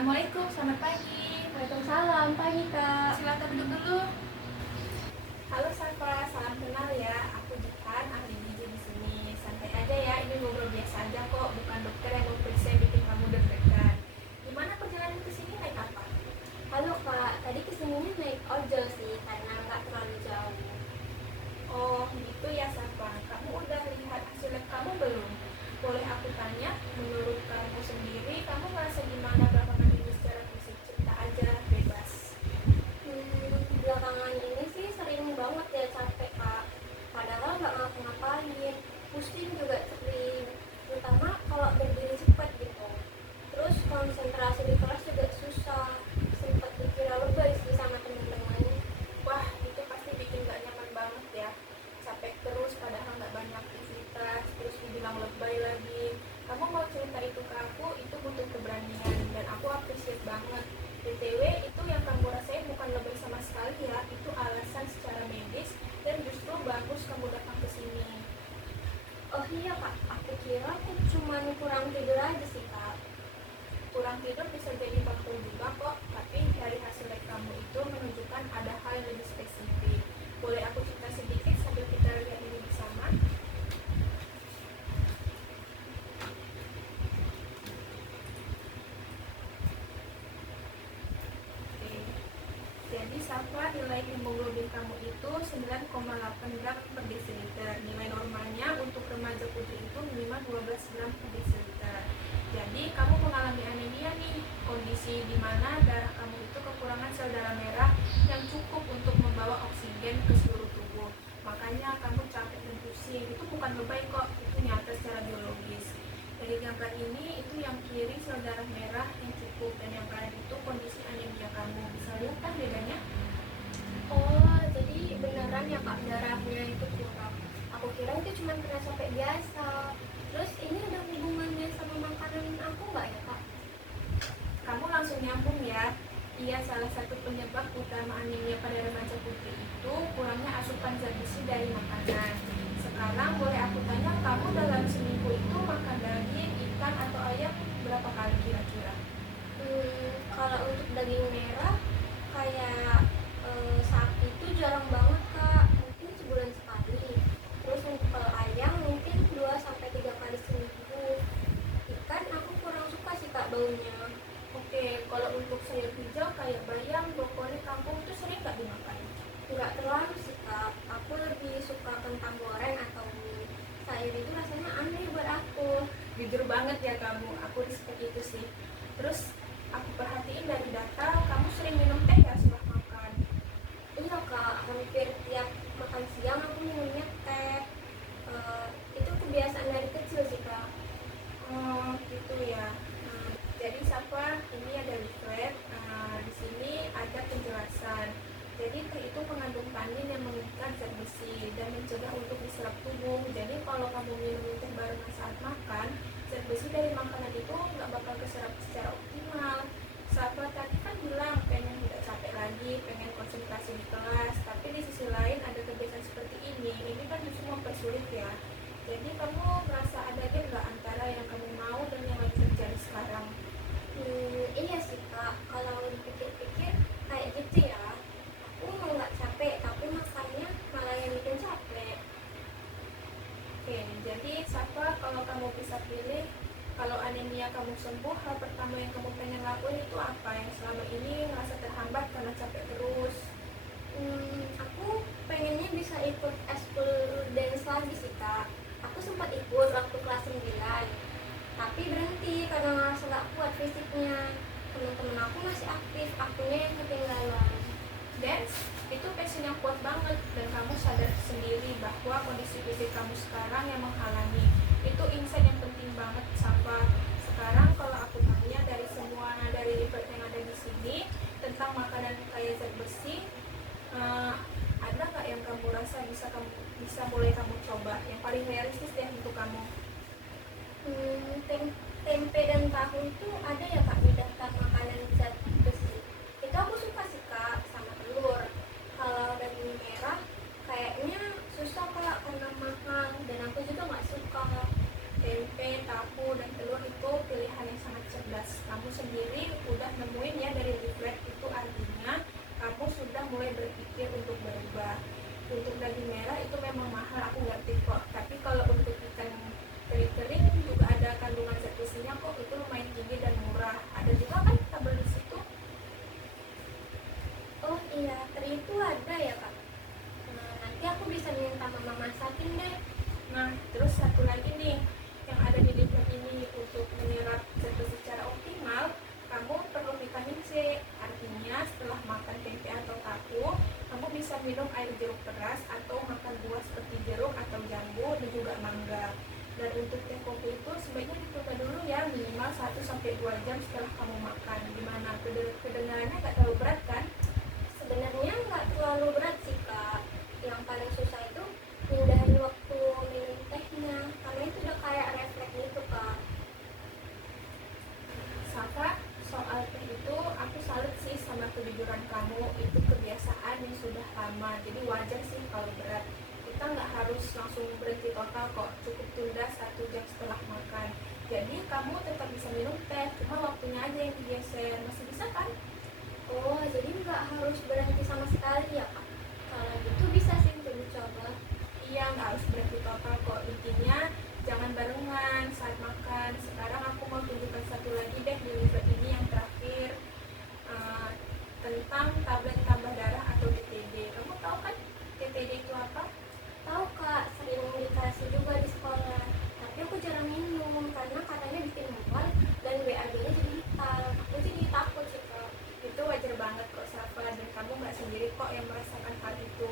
Assalamualaikum, selamat pagi. Waalaikumsalam, pagi Kak. Silakan duduk dulu. Halo Safa, salam kenal ya. Aku Jihan, ahli gizi di sini. Santai aja ya, ini ngobrol biasa aja kok, bukan dokter yang mau periksa yang bikin kamu deg-degan. Gimana perjalanan ke sini naik apa? Halo Kak, tadi kesininya naik ojol sih karena nggak terlalu jauh. Oh, gitu ya Safa. Kamu udah lihat hasil lab kamu belum? Boleh aku tanya, menurut kamu sendiri, kamu merasa gimana belakangan ini secara fisik? Cerita aja, bebas. Belakangan ini sih sering banget ya capek Kak. Padahal nggak ngapa-ngapain. Pusing juga sering, terutama kalau berdiri cepat gitu. Terus konsentrasi di kelas juga susah. Sempat dikira lebay sih sama teman-teman. Wah, itu pasti bikin gak nyaman banget ya. Capek terus padahal gak banyak aktivitas, terus dibilang lebay lagi. Kamu mau cerita itu ke aku, itu butuh keberanian dan aku appreciate banget. BTW, itu yang kamu rasain bukan lebay sama sekali ya, itu alasan secara medis dan justru bagus kamu datang ke sini. Oh iya Kak, aku kira aku cuma kurang tidur aja sih Kak. Kurang tidur bisa jadi faktor juga kok, tapi dari hasil lab kamu itu menunjukkan ada hal yang lebih spesifik. Boleh aku cerita sedikit sambil kita lihat ini bersama? Oke. Jadi Safa, nilai hemoglobin kamu itu 9,8 gram per desiliter. Nilai normalnya untuk remaja putri itu minimal 12 gram per desiliter. Jadi kamu mengalami anemia nih, kondisi di mana darah kamu itu kekurangan sel darah merah yang cukup untuk membawa oksigen ke seluruh tubuh. Makanya kamu capek dan pusing. Itu bukan lebay kok, itu nyata secara biologis. Dari gambar ini, itu yang kiri sel darah merah yang cukup, dan yang kanan itu kondisi anemia kamu. Bisa lihat kan bedanya? Oh, jadi beneran ya Kak darahnya itu kurang. Aku kira itu cuma kena capek biasa. Terus ini ada hubungannya sama makanan aku nggak ya Kak? Kamu langsung nyambung ya. Iya, salah satu penyebab utama anemia pada remaja putri itu kurangnya asupan zat besi dari makanan. Sekarang boleh aku tanya, kamu dalam seminggu itu makan daging, ikan, atau ayam berapa kali kira-kira? Kalau untuk daging merah kayak sapi itu jarang banget Kak, mungkin sebulan sekali. Terus untuk kalau ayam mungkin 2 sampai 3 kali seminggu. Ikan aku kurang suka sih Kak baunya. Oke, kalau untuk sayur hijau kayak bayam, brokoli, kangkung itu sering nggak dimakan? Nggak terlalu sih Kak, aku lebih suka kentang goreng atau mie. Sayur itu rasanya aneh buat aku. Jujur banget ya kamu, aku respect itu sih. Terus aku perhatiin dari data, kamu sering minum teh ya setelah makan? Iya Kak, hampir tiap makan siang aku minumnya teh. Itu kebiasaan dari kecil sih Kak. Oh, gitu ya. Jadi Safa, ini ada leaflet. Di sini ada penjelasan. Jadi teh itu mengandung tanin yang mengikat zat besi dan mencegah untuk diserap tubuh. Jadi kalau kamu minum teh barengan saat makan, zat besi dari makanan itu nggak bakal keserap secara optimal. Safa tadi kan bilang pengen tidak capek lagi, pengen konsentrasi di kelas, tapi di sisi lain ada kebiasaan seperti ini kan justru mempersulit ya. Jadi kamu merasa ada gap nggak antara yang kamu mau dan yang lagi terjadi sekarang? Iya sih Kak, kalau dipikir-pikir kayak gitu ya. Aku mau nggak capek, tapi makannya malah yang bikin capek. Oke, jadi Safa, kalau kamu bisa pilih, kalau anemia kamu sembuh, hal pertama yang kamu pengen lakuin itu apa? Yang selama ini merasa terhambat karena capek terus? Aku pengennya bisa ikut eskul dance lagi sih Kak. Aku sempat ikut waktu kelas 9, tapi berhenti karena ngerasa nggak kuat fisiknya. Teman-teman aku masih aktif, akunya yang ketinggalan. Dance itu passion yang kuat banget, dan kamu sadar sendiri bahwa kondisi fisik kamu sekarang yang menghalangi. Itu insight yang penting banget, Safa. Sekarang kalau aku tanya dari report yang ada di sini tentang makanan kaya zat besi, ada nggak yang kamu rasa bisa mulai kamu coba yang paling realistis deh untuk kamu? Tempe dan tahu itu ada ya Kak di daftar makanan zat besi. Itu aku suka sih Kak, sama telur. Kalau daging merah kayaknya susah Kak karena mahal dan aku juga nggak suka. Tempe, tahu, dan telur itu pilihan yang sangat cerdas. cerdas. Kamu sendiri udah nemuin ya dari leaflet, itu artinya kamu sudah mulai berpikir untuk berubah. Untuk daging merah itu memang mahal, aku ngerti kok, tapi kalau untuk ikan teri kering juga ada kandungan zat besinya kok, itu lumayan tinggi dan murah. Ada juga kan tabel di situ. Oh iya, teri itu ada ya kak. Nah, nanti aku bisa minta mama masakin deh. Nah, terus satu lagi nih yang ada di leaflet ini, untuk menyerap zat besi secara optimal, kamu perlu vitamin C. Artinya setelah makan tempe atau tahu, kamu bisa minum air jeruk keras atau makan buah seperti jeruk atau jambu dan juga mangga. Dan untuk teh kopi itu sebaiknya ditunda dulu ya, minimal 1-2 jam setelah kamu makan. Gimana? Kedengarannya nggak terlalu berat kan? Sebenarnya nggak terlalu berat sih kak. Yang paling susah itu mindahin waktu minum tehnya, karena itu udah kayak refleks gitu kak. Safa, soal teh itu aku salut sih sama kejujuran kamu. Itu kebiasaan yang sudah lama, jadi wajar sih kalau berat. Kita nggak harus langsung berhenti total kok, cukup tunda 1 jam setelah makan. Jadi kamu tetap bisa minum teh, cuma waktunya aja yang digeser. Masih bisa kan? Oh, jadi nggak harus berhenti sama sekali ya kak? Kalau gitu bisa sih untuk dicoba. Iya, nggak harus berhenti total kok. Intinya jangan barengan saat makan. Sekarang aku mau tunjukkan satu lagi deh di leaflet ini yang terakhir, tentang tablet tambah darah atau TTD. Kamu tahu kan TTD itu apa? Tahu kak, sering dikasih juga di sekolah. Tapi aku jarang minum karena katanya bikin mual dan BAB-nya jadi hitam. Aku jadi takut sih kak. Itu wajar banget kok Safa, dan kamu nggak sendiri kok yang merasakan hal itu.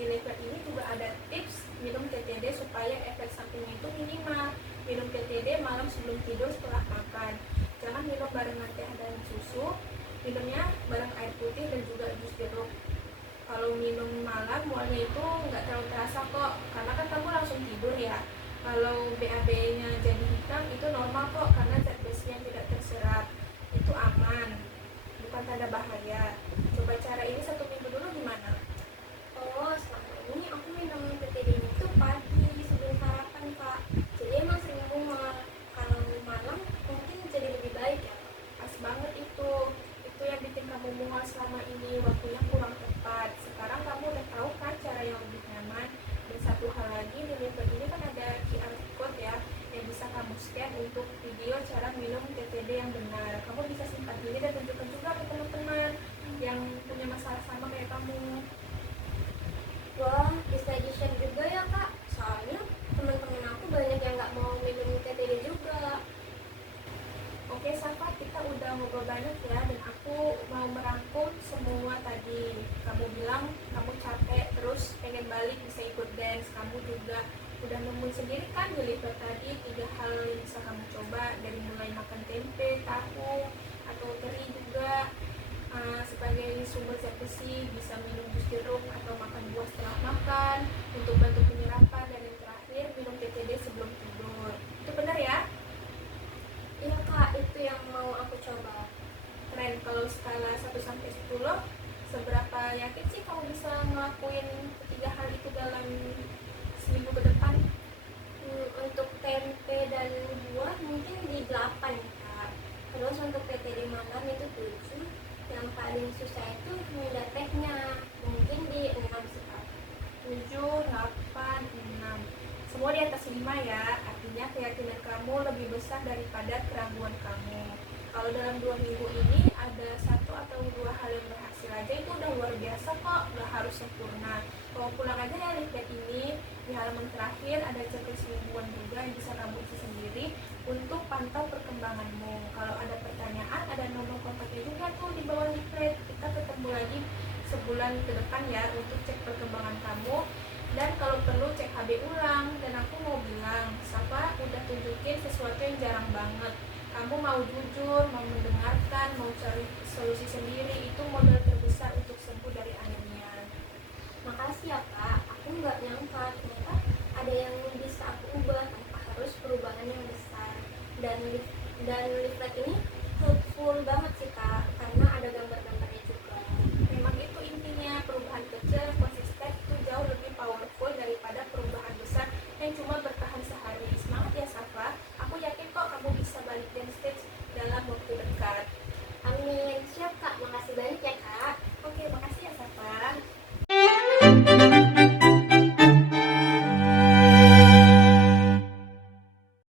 Di leaflet ini juga ada tips minum TTD supaya efek sampingnya itu minimal. Minum TTD malam sebelum tidur setelah makan. Jangan minum barengan teh dan susu. Minumnya bareng air putih dan juga jus jeruk. Kalau minum malam mualnya itu nggak terlalu terasa kok, karena kan kamu langsung tidur ya. Kalau BAB-nya jadi hitam itu normal kok, karena zat besi yang tidak terserap. Itu aman, bukan tanda bahaya. Coba cara ini 1 minggu dulu gimana? Oh, selama ini aku minum PTD itu pagi sebelum sarapan kak. Jadi emang sering mual. Kalau malam mungkin jadi lebih baik ya. Pas banget itu yang bikin kamu mual selama ini, waktunya kurang tepat. Sekarang kamu udah tahu kan cara yang lebih nyaman. Dan satu hal lagi, di leaflet ini kan ada QR code ya, yang bisa kamu scan untuk video cara minum TTD yang benar. Kamu bisa simpan ini dan tunjukkan juga ke teman-teman yang punya masalah sama kayak kamu. Wah, bisa di-share juga ya kak. Soalnya teman-teman aku banyak yang nggak mau minum TTD juga. Oke Safa, kita udah ngobrol banyak ya, dan aku mau merangkum semua tadi. Kamu bilang kamu capek, terus pengen balik bisa ikut dance. Kamu juga udah nemuin sendiri kan di leaflet tadi 3 hal yang bisa kamu coba, dari mulai makan tempe, tahu, atau teri juga sebagai sumber zat besi, bisa minum jus jeruk atau makan buah setelah makan untuk bantu penyerapan, dan yang terakhir minum TTD sebelum tidur. Itu benar ya? Iya kak, itu yang mau aku coba. Keren. Kalau skala 1-10, seberapa yakin sih kamu bisa ngelakuin 3 hal itu dalam seminggu ke depan? Untuk tempe dan buah mungkin di 8 kak. Terus untuk PTD malam itu 7. Yang paling susah itu mindah tehnya, mungkin di 6 sih kak. 7, 8, 6. Semua di atas 5 ya. Artinya keyakinan kamu lebih besar daripada keraguan kamu. Kalau dalam 2 minggu ini ada 1 atau 2 hal yang berhasil aja, itu udah luar biasa kok, gak harus sempurna. Kalau pulang aja ya leaflet ini, di halaman terakhir ada checklist mingguan juga yang bisa kamu isi sendiri untuk pantau perkembanganmu. Kalau ada pertanyaan, ada nomor kontaknya juga tuh di bawah leaflet. Kita ketemu lagi sebulan ke depan ya untuk cek perkembangan kamu. Dan kalau perlu cek HB ulang. Dan aku mau bilang, Safa udah tunjukin sesuatu yang jarang banget. Kamu mau jujur, mau mendengarkan, mau cari solusi sendiri. Itu modal terbesar untuk sembuh dari anemia. Makasih ya kak, aku nggak nyangka ternyata ada yang bisa aku ubah tanpa harus perubahan yang besar. Dan leaflet ini helpful banget sih kak